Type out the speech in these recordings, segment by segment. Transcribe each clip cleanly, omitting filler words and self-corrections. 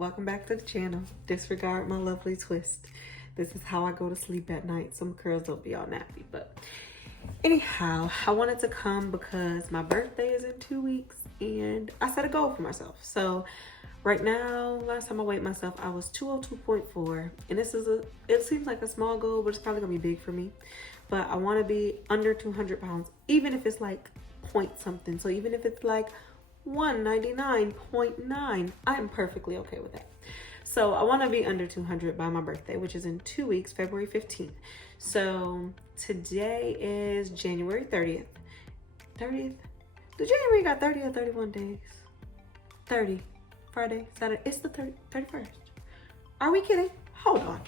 welcome back to the channel. Disregard my lovely twist. This is how I go to sleep at night. Some curls don't be all nappy, but anyhow, I wanted to come because my birthday is in 2 weeks and I set a goal for myself. So right now, last time I weighed myself, I was 202.4, and it seems like a small goal, but it's probably gonna be big for me. But I want to be under 200 pounds, even if it's like point something. So even if it's like 199.9, I'm perfectly okay with that. So I want to be under 200 by my birthday, which is in 2 weeks, February 15th. So today is January 30th. 30th? The January got 30 or 31 days? 30. Friday, Saturday. It's the 31st. Are we kidding? Hold on.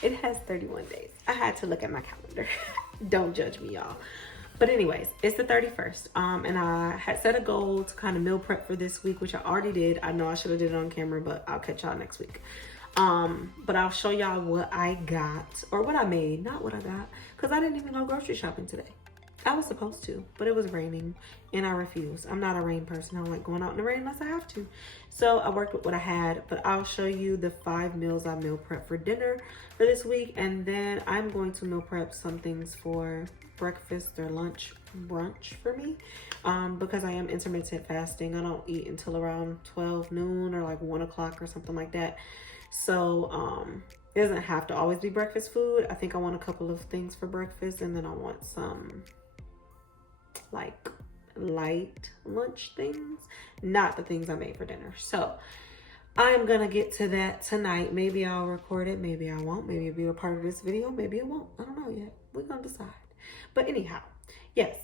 It has 31 days. I had to look at my calendar. Don't judge me, y'all. But anyways, it's the 31st. And I had set a goal to kind of meal prep for this week, which I already did. I know I should have did it on camera, but I'll catch y'all next week. But I'll show y'all what I got, or what I made, not what I got, because I didn't even go grocery shopping today. I was supposed to, but it was raining and I refused. I'm not a rain person. I don't like going out in the rain unless I have to. So I worked with what I had, but I'll show you the 5 meals I meal prep for dinner for this week. And then I'm going to meal prep some things for breakfast or lunch, brunch for me. Because I am intermittent fasting. I don't eat until around 12 noon or like 1 o'clock or something like that. So, it doesn't have to always be breakfast food. I think I want a couple of things for breakfast, and then I want some like light lunch things, not the things I made for dinner. So I'm gonna get to that tonight. Maybe I'll record it, maybe I won't, maybe it'll be a part of this video, maybe it won't. I don't know yet. We're gonna decide. But anyhow, yes,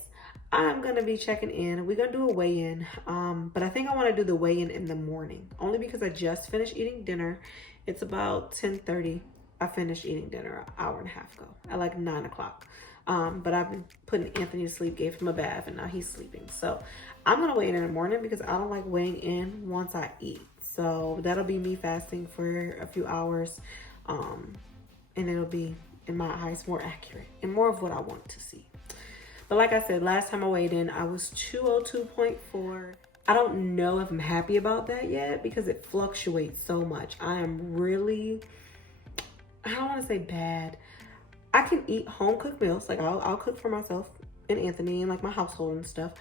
I'm gonna be checking in. We're gonna do a weigh-in, but I think I want to do the weigh-in in the morning, only because I just finished eating dinner. It's about 10:30. I finished eating dinner an hour and a half ago at like 9 o'clock. But I've been putting Anthony to sleep, gave him a bath, and now he's sleeping. So I'm gonna weigh in the morning because I don't like weighing in once I eat. So that'll be me fasting for a few hours, and it'll be, in my eyes, more accurate and more of what I want to see. But like I said, last time I weighed in, I was 202.4. I don't know if I'm happy about that yet because it fluctuates so much. I am really, I don't want to say bad. I can eat home cooked meals. Like I'll cook for myself and Anthony and like my household and stuff.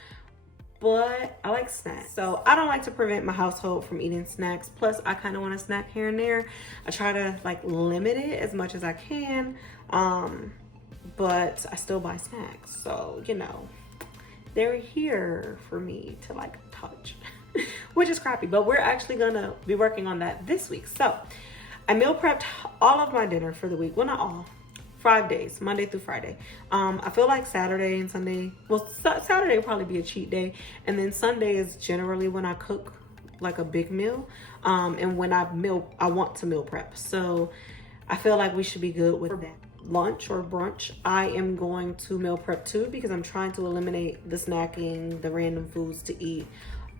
But I like snacks. So I don't like to prevent my household from eating snacks. Plus I kind of want to snack here and there. I try to like limit it as much as I can. But I still buy snacks. So, you know, they're here for me to like touch, which is crappy. But we're actually gonna be working on that this week. So I meal prepped all of my dinner for the week. Well, not all. 5 days, Monday through Friday. I feel like Saturday and Sunday, well, Saturday will probably be a cheat day. And then Sunday is generally when I cook like a big meal. And when I want to meal prep. So I feel like we should be good with that. Lunch or brunch, I am going to meal prep too because I'm trying to eliminate the snacking, the random foods to eat,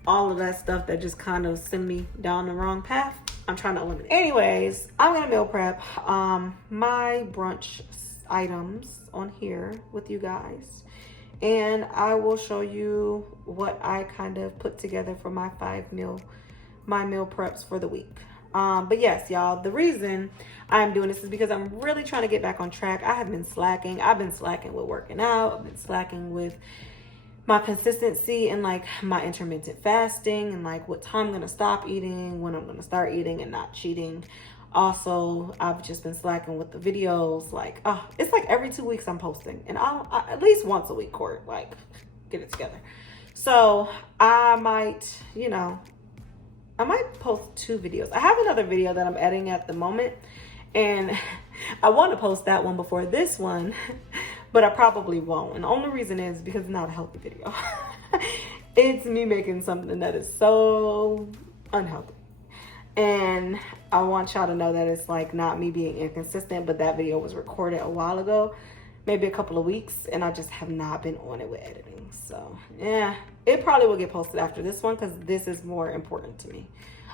all of that stuff that just kind of send me down the wrong path. I'm trying to eliminate. Anyways, I'm gonna meal prep my brunch items on here with you guys, and I will show you what I kind of put together for my meal preps for the week. But yes, y'all, the reason I'm doing this is because I'm really trying to get back on track. I have been slacking. I've been slacking with working out. I've been slacking with my consistency and like my intermittent fasting and like what time I'm gonna stop eating, when I'm gonna start eating and not cheating. Also, I've just been slacking with the videos. Like, it's like every 2 weeks I'm posting, and I at least once a week, Court, like, get it together. So I might, I might post 2 videos. I have another video that I'm editing at the moment, and I want to post that one before this one, but I probably won't. And the only reason is because it's not a healthy video. It's me making something that is so unhealthy. And I want y'all to know that it's like not me being inconsistent, but that video was recorded a while ago, maybe a couple of weeks, and I just have not been on it with editing. So yeah, it probably will get posted after this one because this is more important to me.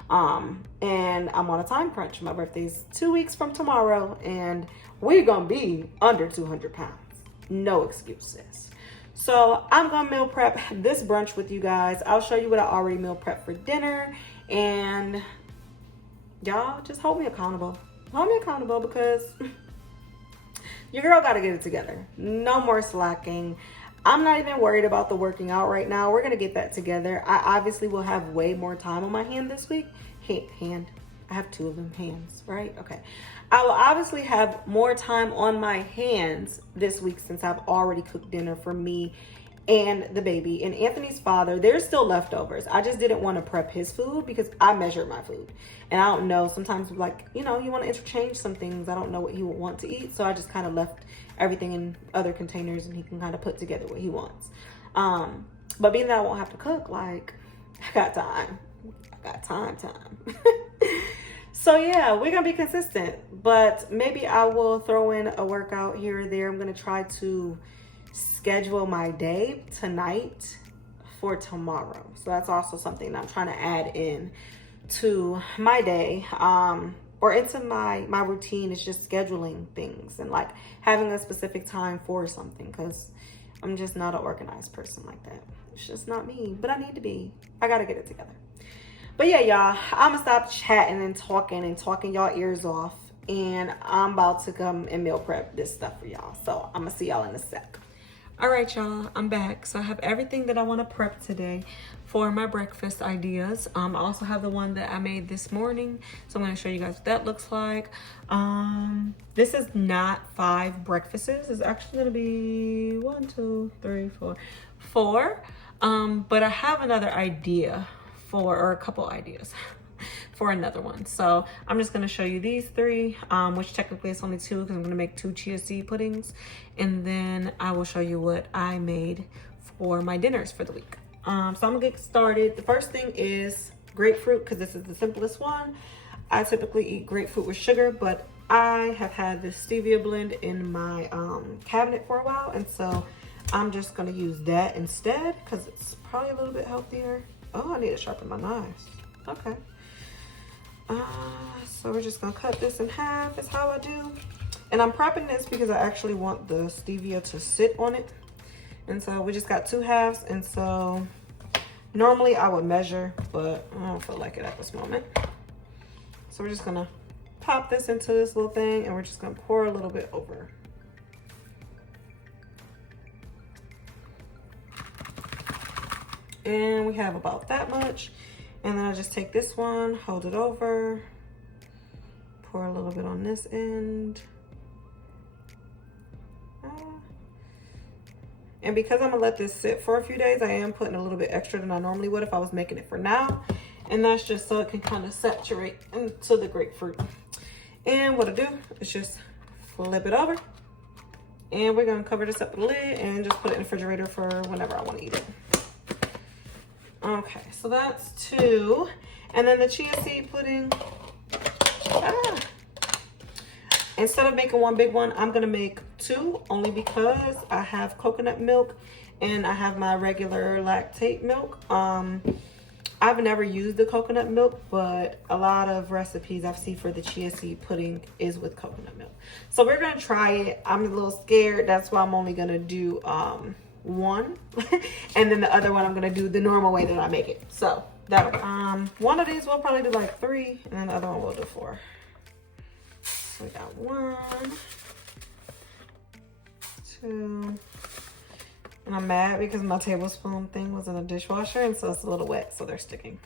And I'm on a time crunch. My birthday's 2 weeks from tomorrow, and we're gonna be under 200 pounds. No excuses. So I'm gonna meal prep this brunch with you guys. I'll show you what I already meal prep for dinner, and y'all just hold me accountable. Hold me accountable because your girl gotta get it together. No more slacking. I'm not even worried about the working out right now. We're gonna get that together. I obviously will have way more time on my hand this week. Hand. I have two of them, hands, right? Okay. I will obviously have more time on my hands this week since I've already cooked dinner for me and the baby. And Anthony's father, there's still leftovers. I just didn't want to prep his food because I measured my food. And I don't know, sometimes like, you know, you want to interchange some things. I don't know what he would want to eat. So I just kind of left everything in other containers and he can kind of put together what he wants. But being that I won't have to cook, like, I got time. Time. So yeah, we're gonna be consistent, but maybe I will throw in a workout here or there. I'm gonna try to schedule my day tonight for tomorrow. So that's also something that I'm trying to add in to my day, or into my routine. Is just scheduling things and like having a specific time for something, because I'm just not an organized person like that. It's just not me, but I need to be. I gotta get it together. But yeah, y'all, I'm gonna stop chatting and talking y'all ears off, and I'm about to come and meal prep this stuff for y'all. So I'm gonna see y'all in a sec. All right, y'all, I'm back. So I have everything that I want to prep today for my breakfast ideas. I also have the one that I made this morning, so I'm going to show you guys what that looks like. This is not 5 breakfasts. It's actually going to be 1, 2, 3, 4. But I have another idea or a couple ideas for another one. So I'm just going to show you these 3, which technically it's only 2 because I'm going to make 2 chia seed puddings. And then I will show you what I made for my dinners for the week. So I'm going to get started. The first thing is grapefruit, because this is the simplest one. I typically eat grapefruit with sugar, but I have had this stevia blend in my cabinet for a while. And so I'm just going to use that instead because it's probably a little bit healthier. Oh, I need to sharpen my knives. Okay. So we're just gonna cut this in half, is how I do. And I'm prepping this because I actually want the stevia to sit on it. And so we just got 2 halves. And so normally I would measure, but I don't feel like it at this moment. So we're just gonna pop this into this little thing and we're just gonna pour a little bit over. And we have about that much. And then I just take this one, hold it over, pour a little bit on this end. And because I'm gonna let this sit for a few days, I am putting a little bit extra than I normally would if I was making it for now. And that's just so it can kind of saturate into the grapefruit. And what I do is just flip it over. And we're gonna cover this up with a lid and just put it in the refrigerator for whenever I wanna eat it. Okay, so that's 2. And then the chia seed pudding. Instead of making one big one, I'm gonna make 2, only because I have coconut milk and I have my regular lactate milk. I've never used the coconut milk, but a lot of recipes I've seen for the chia seed pudding is with coconut milk. So we're gonna try it. I'm a little scared. That's why I'm only gonna do 1 and then the other one I'm gonna do the normal way that I make it. So that one of these we'll probably do like 3 and then the other one we'll do 4. So we got 1, 2, and I'm mad because my tablespoon thing was in the dishwasher and so it's a little wet, so they're sticking.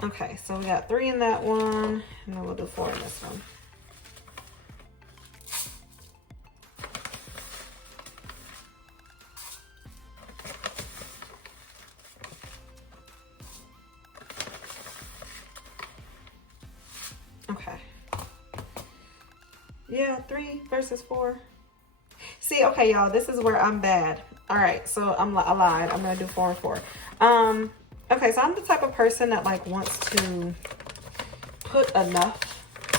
Okay, so we got 3 in that one and then we'll do 4 in this one. Okay. Yeah, 3 versus 4. See, okay, y'all, this is where I'm bad. All right, so I lied. I'm gonna do 4 and 4. Okay, so I'm the type of person that like wants to put enough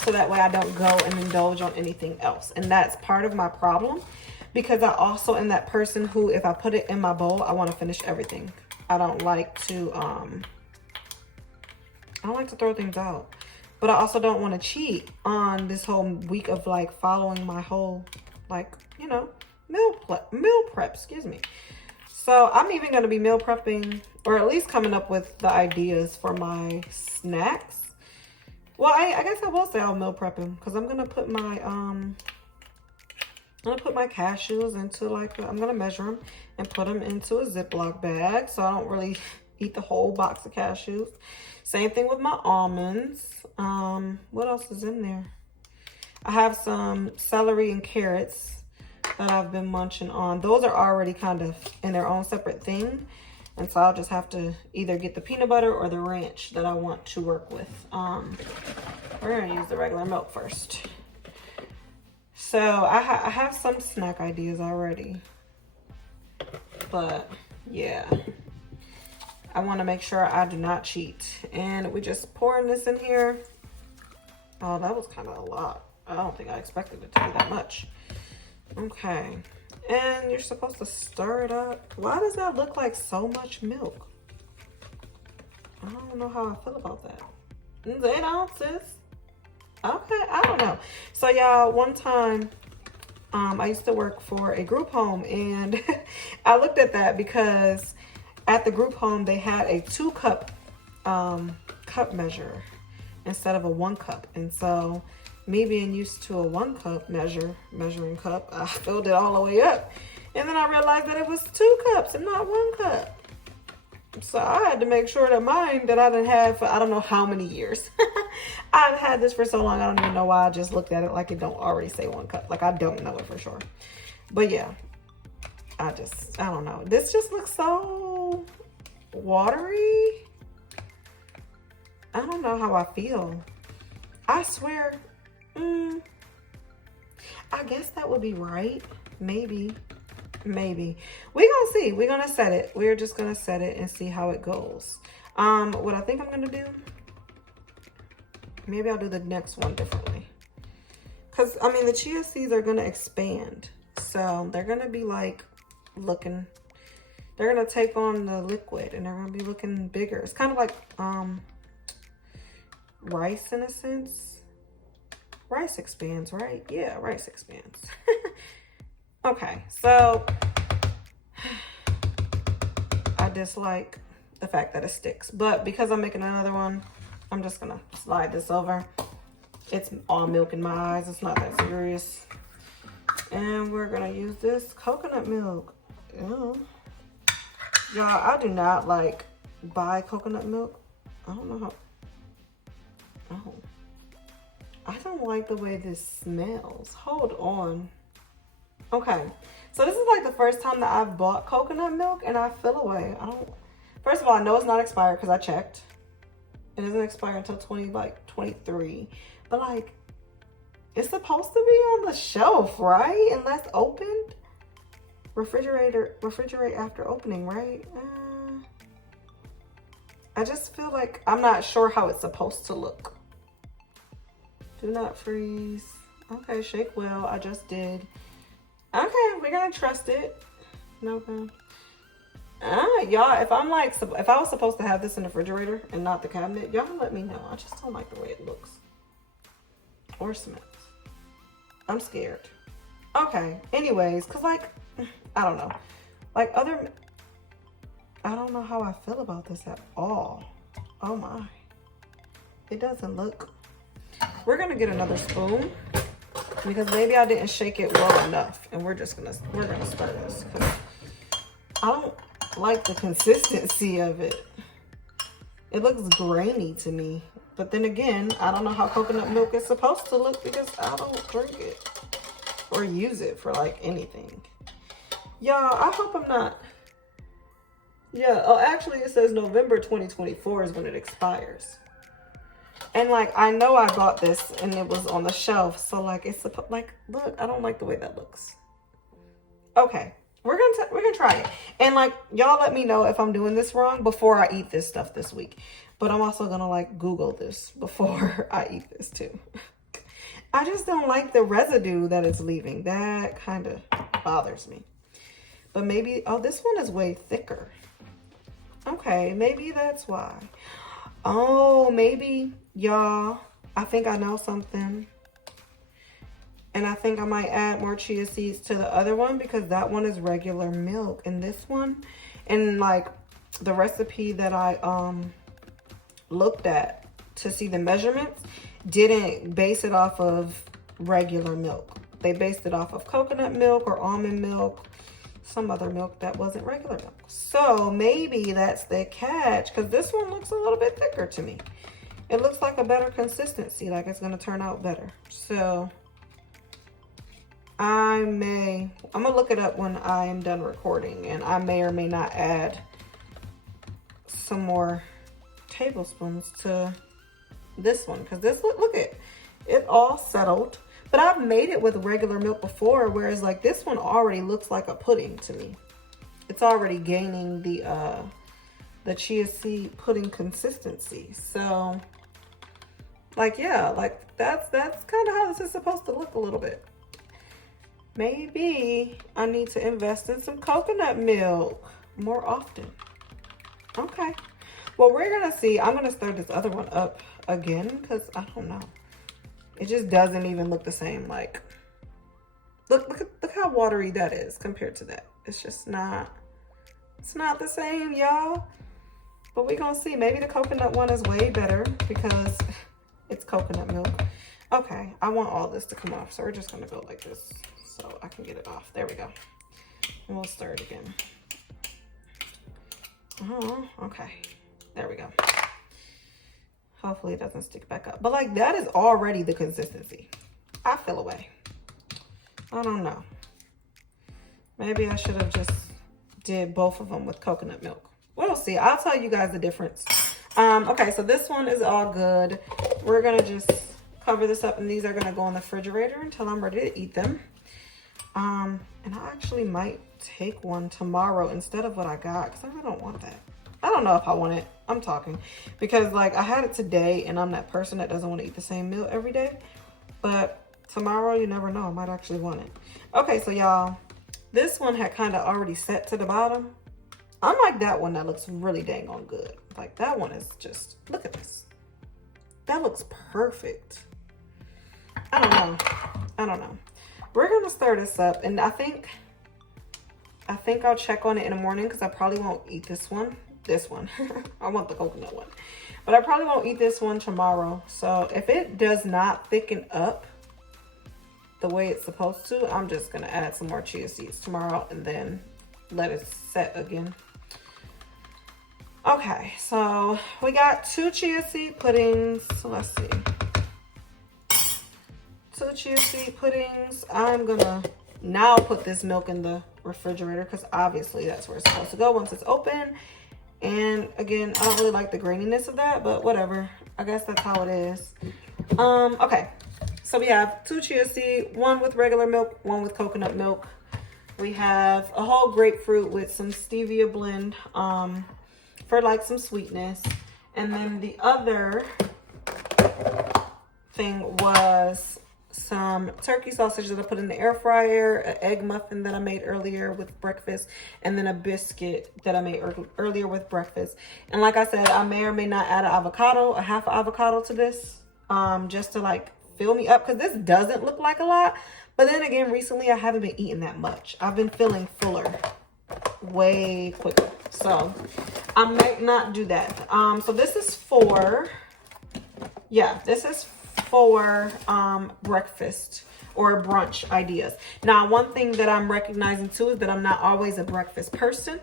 so that way I don't go and indulge on anything else. And that's part of my problem because I also am that person who, if I put it in my bowl, I want to finish everything. I don't like to throw things out. But I also don't want to cheat on this whole week of like following my whole, like, you know, meal prep, excuse me. So I'm even going to be meal prepping, or at least coming up with the ideas for my snacks. Well, I guess I will say I'll meal prep them, because I'm going to put my cashews into I'm going to measure them and put them into a Ziploc bag, so I don't really eat the whole box of cashews. Same thing with my almonds. What else is in there? I have some celery and carrots that I've been munching on. Those are already kind of in their own separate thing. And so I'll just have to either get the peanut butter or the ranch that I want to work with. We're gonna use the regular milk first. So I have some snack ideas already. But yeah, I wanna make sure I do not cheat. And we just pouring this in here. Oh, that was kind of a lot. I don't think I expected it to be that much. Okay, and you're supposed to stir it up. Why does that look like so much milk? I don't know how I feel about that. It's 8 ounces. Okay, I don't know. So y'all, one time, I used to work for a group home, and I looked at that because at the group home, they had a 2-cup cup measure instead of a 1 cup. And so me being used to a 1 cup measuring cup, I filled it all the way up. And then I realized that it was 2 cups and not 1 cup. So I had to make sure that mine that I didn't have for I don't know how many years. I've had this for so long, I don't even know why I just looked at it like it don't already say 1 cup. Like I don't know it for sure. But yeah, I don't know. This just looks so watery. I don't know how I feel. I swear, I guess that would be right. Maybe. We're gonna see. We're gonna set it. We're just gonna set it and see how it goes. What I think I'm gonna do, maybe I'll do the next one differently. Cause I mean, the chia seeds are gonna expand. So they're gonna be like looking, they're gonna take on the liquid and they're gonna be looking bigger. It's kind of like rice in a sense. Rice expands, right? Yeah, rice expands. Okay, so I dislike the fact that it sticks, but because I'm making another one, I'm just gonna slide this over. It's all milk in my eyes. It's not that serious. And we're gonna use this coconut milk. Ew. Y'all, I do not like buy coconut milk. I don't know how. Oh. I don't like the way this smells. Hold on. Okay. So this is like the first time that I've bought coconut milk and I feel away. First of all, I know it's not expired because I checked. It doesn't expire until 2023. But like, it's supposed to be on the shelf, right? Unless opened. Refrigerate after opening, right? I just feel like I'm not sure how it's supposed to look. Do not freeze. Okay, shake well. I just did. Okay, we're gonna trust it. No problem. Y'all, if I was supposed to have this in the refrigerator and not the cabinet, y'all let me know. I just don't like the way it looks or smells. I'm scared. Okay, anyways, cause like, I don't know. Like I don't know how I feel about this at all. Oh my. It doesn't look. We're gonna get another spoon because maybe I didn't shake it well enough, and we're gonna stir this because I don't like the consistency of it. It looks grainy to me, but then again, I don't know how coconut milk is supposed to look because I don't drink it or use it for like anything. Y'all, I hope I'm not. Yeah, oh, actually it says November 2024 is when it expires. And like, I know I bought this and it was on the shelf. So like, it's supposed, like, look, I don't like the way that looks. Okay, we're gonna try it. And like, y'all let me know if I'm doing this wrong before I eat this stuff this week. But I'm also gonna like Google this before I eat this too. I just don't like the residue that it's leaving. That kind of bothers me. But maybe, oh, this one is way thicker. Okay, maybe that's why. Oh, maybe, y'all, I think I know something. And I think I might add more chia seeds to the other one because that one is regular milk. And this one, and like the recipe that I looked at to see the measurements, didn't base it off of regular milk. They based it off of coconut milk or almond milk, some other milk that wasn't regular milk. So maybe that's the catch, because this one looks a little bit thicker to me. It looks like a better consistency, like it's gonna turn out better. So I'm gonna look it up when I am done recording, and I may or may not add some more tablespoons to this one, because this, look at it all settled. But I've made it with regular milk before, whereas like this one already looks like a pudding to me. It's already gaining the chia seed pudding consistency. So like, yeah, like that's kind of how this is supposed to look a little bit. Maybe I need to invest in some coconut milk more often. Okay. Well, we're gonna see. I'm gonna stir this other one up again because I don't know. It just doesn't even look the same. Like, look how watery that is compared to that. It's just not, it's not the same, y'all. But we're gonna see. Maybe the coconut one is way better because it's coconut milk. Okay, I want all this to come off, so we're just gonna go like this so I can get it off. There we go. And we'll stir it again. Oh, okay. There we go. Hopefully it doesn't stick back up. But like, that is already the consistency. I feel away. I don't know. Maybe I should have just did both of them with coconut milk. We'll see. I'll tell you guys the difference. Okay, so this one is all good. We're gonna just cover this up, and these are gonna go in the refrigerator until I'm ready to eat them. And I actually might take one tomorrow instead of what I got, because I really don't want that. I don't know if I want it. I'm talking because like I had it today, and I'm that person that doesn't want to eat the same meal every day. But tomorrow, you never know. I might actually want it. Okay, so y'all, this one had kind of already set to the bottom. Unlike that one that looks really dang on good. Like that one is just, look at this. That looks perfect. I don't know. We're gonna stir this up, and I think I'll check on it in the morning because I probably won't eat this one. I want the coconut one, but I probably won't eat this one tomorrow. So if it does not thicken up the way it's supposed to, I'm just gonna add some more chia seeds tomorrow and then let it set again. Okay, so we got 2 chia seed puddings. So let's see, 2 chia seed puddings. I'm gonna now put this milk in the refrigerator because obviously that's where it's supposed to go once it's open. And again, I don't really like the graininess of that, but whatever. I guess that's how it is. Okay, so we have 2 chia seed, 1 with regular milk, 1 with coconut milk. We have a whole grapefruit with some stevia blend for like some sweetness. And then the other thing was some turkey sausage that I put in the air fryer, an egg muffin that I made earlier with breakfast, and then a biscuit that I made earlier with breakfast. And like I said, I may or may not add an avocado, a half avocado to this, just to like fill me up, because this doesn't look like a lot. But then again, recently I haven't been eating that much. I've been feeling fuller way quicker, so I might not do that. So this is for, yeah, this is for breakfast or brunch ideas. Now, one thing that I'm recognizing too is that I'm not always a breakfast person.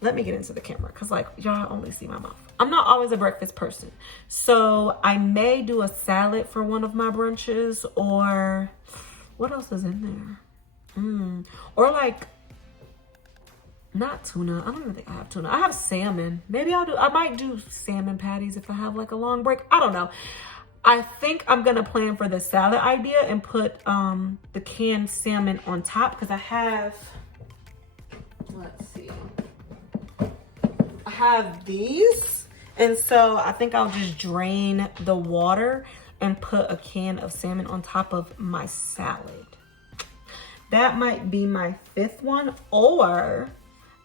Let me get into the camera because like y'all only see my mouth. I'm not always a breakfast person. So I may do a salad for one of my brunches, or what else is in there? Or like, not tuna. I don't even think I have tuna. I have salmon. Maybe I might do salmon patties if I have like a long break. I don't know. I think I'm gonna plan for the salad idea and put the canned salmon on top, because I have, let's see, I have these, and so I think I'll just drain the water and put a can of salmon on top of my salad. That might be my 5th one, or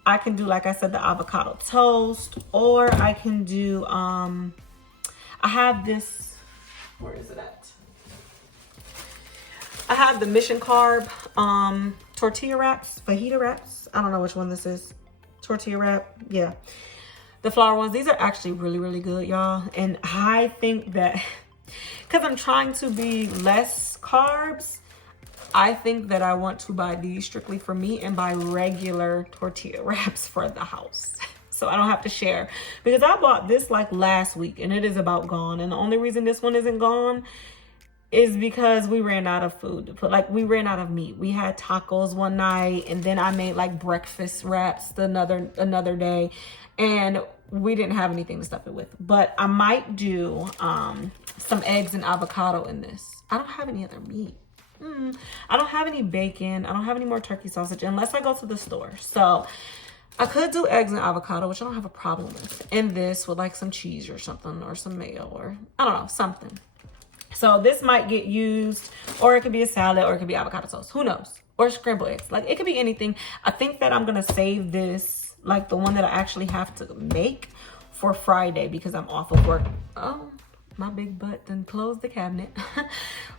I can do, like I said, the avocado toast, or I can do I have this, where is it at? I have the Mission Carb tortilla wraps, fajita wraps. I don't know which one this is. Tortilla wrap, yeah. The flour ones, these are actually really, really good, y'all. And I think that, because I'm trying to be less carbs, I think that I want to buy these strictly for me and buy regular tortilla wraps for the house. So I don't have to share. Because I bought this like last week and it is about gone. And the only reason this one isn't gone is because we ran out of food to put. Like, we ran out of meat. We had tacos one night, and then I made like breakfast wraps another day, and we didn't have anything to stuff it with. But I might do some eggs and avocado in this. I don't have any other meat. I don't have any bacon. I don't have any more turkey sausage unless I go to the store. So I could do eggs and avocado, which I don't have a problem with, and this with like some cheese or something, or some mayo, or I don't know, something. So this might get used, or it could be a salad, or it could be avocado toast. Who knows? Or scrambled eggs. Like, it could be anything. I think that I'm going to save this, like the one that I actually have to make, for Friday because I'm off of work. Oh, my big butt done closed the cabinet.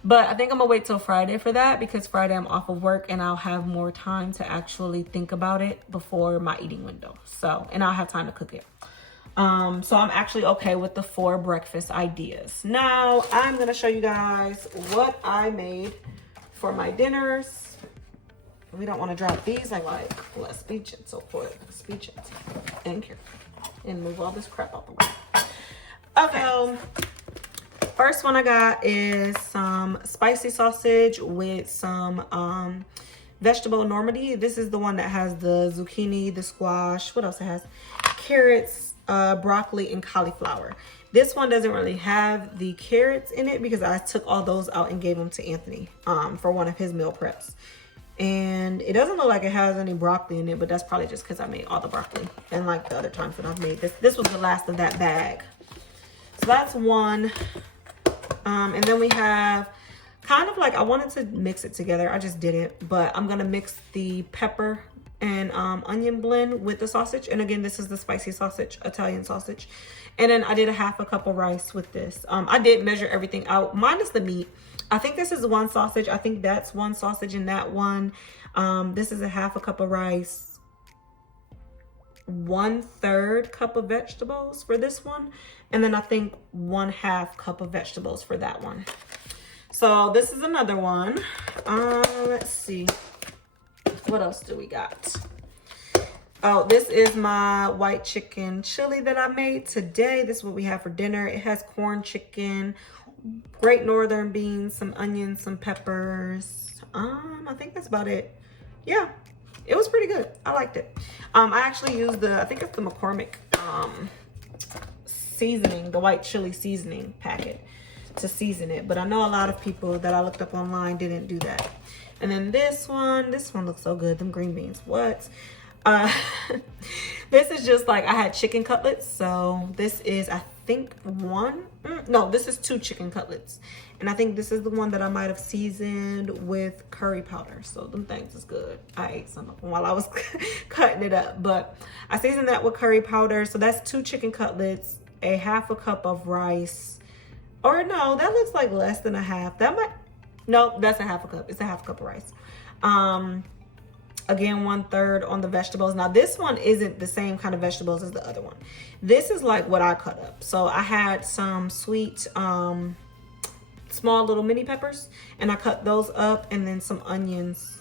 But I think I'm going to wait till Friday for that because Friday I'm off of work and I'll have more time to actually think about it before my eating window. So, and I'll have time to cook it. So I'm actually okay with the 4 breakfast ideas. Now I'm going to show you guys what I made for my dinners. We don't want to drop these. Let's be gentle for it. Let's be gentle and careful and move all this crap out the way. Okay. First one I got is some spicy sausage with some, vegetable Normandy. This is the one that has the zucchini, the squash. What else it has? Carrots, broccoli, and cauliflower. This one doesn't really have the carrots in it because I took all those out and gave them to Anthony for one of his meal preps. And it doesn't look like it has any broccoli in it, but that's probably just because I made all the broccoli. And like the other times that I've made this. This was the last of that bag. So that's one. And then we have kind of like, I wanted to mix it together. I just didn't, but I'm going to mix the pepper and onion blend with the sausage. And again, this is the spicy sausage, Italian sausage. And then I did a half a cup of rice with this. I did measure everything out minus the meat. I think this is one sausage. I think that's one sausage in that one. This is a half a cup of rice, 1/3 cup of vegetables for this one. And then I think 1/2 cup of vegetables for that one. So this is another one. Let's see. What else do we got? Oh, this is my white chicken chili that I made today. This is what we have for dinner. It has corn chicken, Great Northern beans, some onions, some peppers. I think that's about it. Yeah, it was pretty good. I liked it. I actually used I think it's the McCormick seasoning, the white chili seasoning packet to season it. But I know a lot of people that I looked up online didn't do that. And then this one looks so good. Them green beans, what? This is just like, I had chicken cutlets. So this is, I think this is 2 chicken cutlets. And I think this is the one that I might have seasoned with curry powder. So them things is good. I ate some of them while I was cutting it up. But I seasoned that with curry powder. So that's 2 chicken cutlets, a half a cup of rice. Or no, that looks like less than a half. No, that's a half a cup. It's a half a cup of rice. Again, 1/3 on the vegetables. Now, this one isn't the same kind of vegetables as the other one. This is like what I cut up. So I had some sweet, small little mini peppers, and I cut those up, and then some onions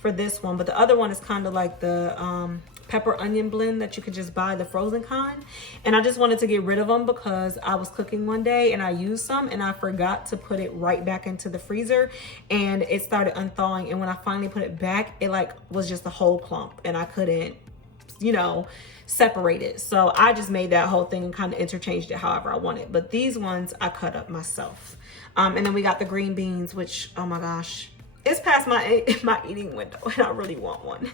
for this one. But the other one is kind of like the pepper onion blend that you could just buy, the frozen kind. And I just wanted to get rid of them because I was cooking one day and I used some and I forgot to put it right back into the freezer, and it started unthawing. And when I finally put it back, it like was just a whole clump and I couldn't, separate it. So I just made that whole thing and kind of interchanged it however I wanted. But these ones I cut up myself. And then we got the green beans, which, oh my gosh, it's past my eating window and I really want one.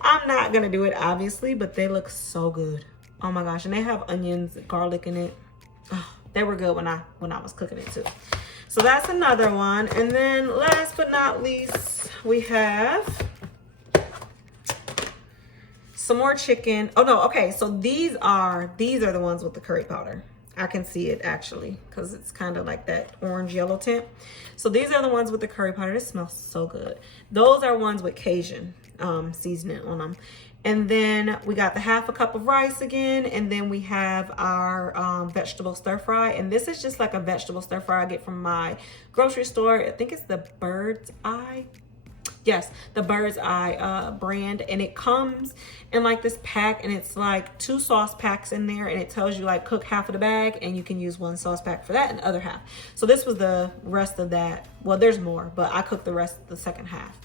I'm not gonna do it obviously, but they look so good. Oh my gosh, and they have onions, garlic in it. Oh, they were good when I was cooking it too. So that's another one. And then last but not least, we have some more chicken. Oh no, okay, so these are the ones with the curry powder. I can see it actually because it's kind of like that orange yellow tint. So these are the ones with the curry powder. This smells so good. Those are ones with Cajun seasoning on them. And then we got the half a cup of rice again. And then we have our vegetable stir fry. And this is just like a vegetable stir fry I get from my grocery store. I think it's the Bird's Eye. Yes, the Bird's Eye brand. And it comes in like this pack, and it's like 2 sauce packs in there, and it tells you like cook half of the bag and you can use 1 sauce pack for that and the other half. So this was the rest of that. Well, there's more, but I cooked the rest of the second half.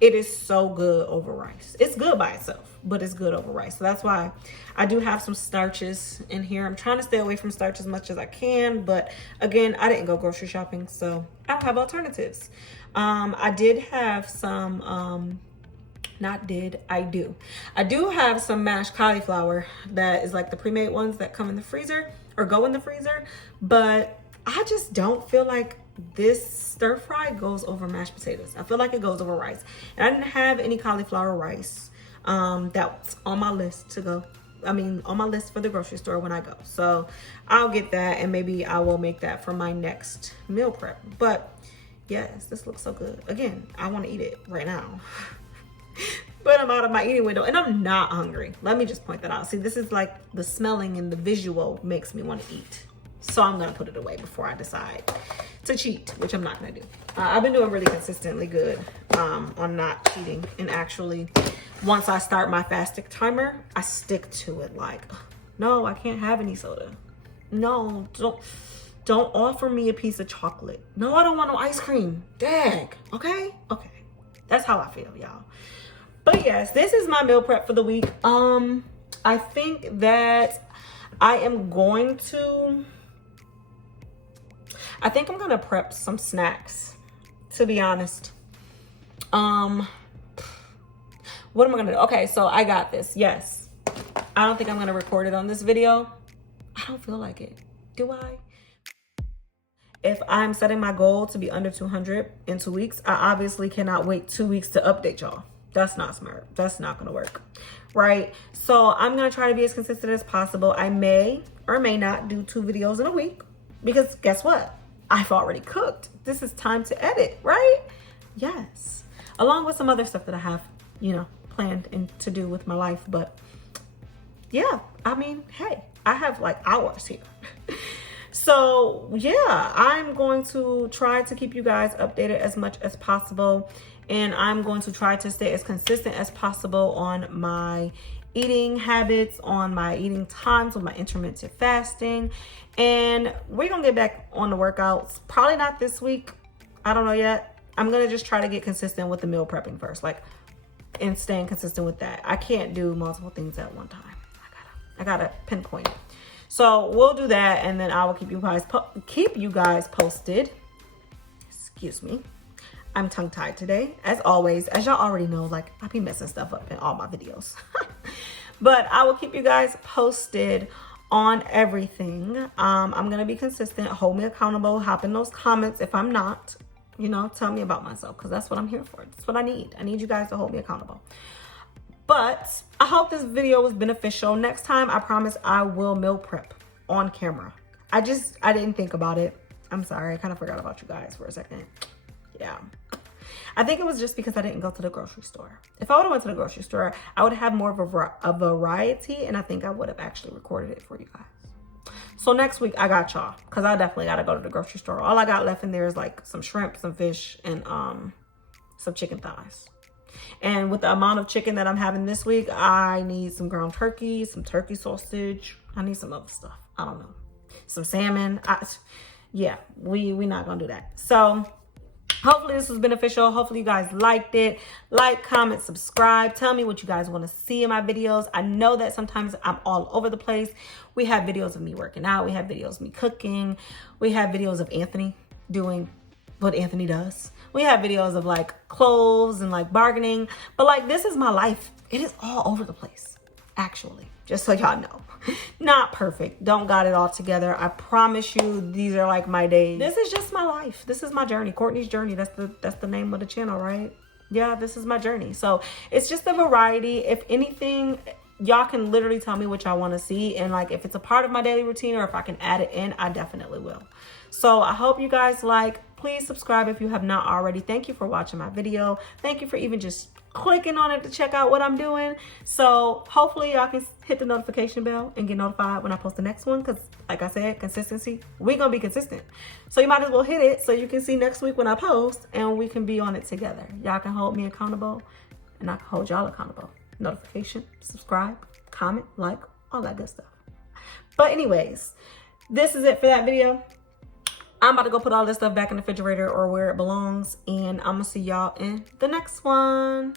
It is so good over rice. It's good by itself, but it's good over rice. So that's why I do have some starches in here. I'm trying to stay away from starch as much as I can, but again, I didn't go grocery shopping, so I don't have alternatives. I did have some, I do have some mashed cauliflower that is like the pre-made ones that come in the freezer or go in the freezer, but I just don't feel like this stir fry goes over mashed potatoes. I feel like it goes over rice. And I didn't have any cauliflower rice that's on my list to go. I mean, on my list for the grocery store when I go. So I'll get that, and maybe I will make that for my next meal prep. But yes, this looks so good. Again, I want to eat it right now. But I'm out of my eating window and I'm not hungry. Let me just point that out. See, this is like the smelling and the visual makes me want to eat. So I'm going to put it away before I decide to cheat, which I'm not going to do. I've been doing really consistently good on not cheating. And actually, once I start my fasting timer, I stick to it. Like, no, I can't have any soda. No, don't offer me a piece of chocolate. No, I don't want no ice cream. Dag. Okay? Okay. That's how I feel, y'all. But yes, this is my meal prep for the week. I think that I'm going to prep some snacks, to be honest. What am I gonna do? Okay, so I got this. Yes. I don't think I'm gonna record it on this video. I don't feel like it. Do I? If I'm setting my goal to be under 200 in 2 weeks, I obviously cannot wait 2 weeks to update y'all. That's not smart. That's not gonna work, right? So I'm gonna try to be as consistent as possible. I may or may not do 2 videos in a week because guess what? I've already cooked. This is time to edit, right? Yes. Along with some other stuff that I have, planned and to do with my life. But yeah, I mean, hey, I have like hours here. So yeah, I'm going to try to keep you guys updated as much as possible. And I'm going to try to stay as consistent as possible on my eating habits, on my eating times, on my intermittent fasting. And we're going to get back on the workouts. Probably not this week. I don't know yet. I'm going to just try to get consistent with the meal prepping first, and staying consistent with that. I can't do multiple things at one time. I gotta pinpoint it. So we'll do that, and then I will keep you guys posted. Excuse me. I'm tongue-tied today, as always. As y'all already know, I be messing stuff up in all my videos. But I will keep you guys posted on everything. I'm going to be consistent. Hold me accountable. Hop in those comments if I'm not. Tell me about myself, because that's what I'm here for. That's what I need. I need you guys to hold me accountable. But I hope this video was beneficial. Next time, I promise I will meal prep on camera. I didn't think about it. I'm sorry. I kind of forgot about you guys for a second. Yeah. I think it was just because I didn't go to the grocery store. If I would have went to the grocery store, I would have more of a variety, and I think I would have actually recorded it for you guys. So next week, I got y'all, because I definitely got to go to the grocery store. All I got left in there is some shrimp, some fish, and some chicken thighs. And with the amount of chicken that I'm having this week, I need some ground turkey, some turkey sausage. I need some other stuff. I don't know. Some salmon. Yeah, we not going to do that. So hopefully this was beneficial. Hopefully you guys liked it. Like, comment, subscribe. Tell me what you guys want to see in my videos. I know that sometimes I'm all over the place. We have videos of me working out. We have videos of me cooking. We have videos of Anthony doing what Anthony does. We have videos of clothes and bargaining. But this is my life. It is all over the place, actually. Just so y'all know. Not perfect. Don't got it all together. I promise you, these are my days. This is just my life. This is my journey. Courtney's Journey. That's the name of the channel, right? Yeah, this is my journey. So it's just a variety. If anything, y'all can literally tell me what y'all want to see, and like if it's a part of my daily routine or if I can add it in, I definitely will. So I hope you guys like. Please subscribe if you have not already. Thank you for watching my video. Thank you for even just clicking on it to check out what I'm doing. So hopefully y'all can hit the notification bell and get notified when I post the next one, because like I said, consistency, we're gonna be consistent. So you might as well hit it so you can see next week when I post, and we can be on it together. Y'all can hold me accountable and I can hold y'all accountable. Notification, subscribe, comment, like, all that good stuff. But anyways, this is it for that video. I'm about to go put all this stuff back in the refrigerator or where it belongs, and I'm gonna see y'all in the next one.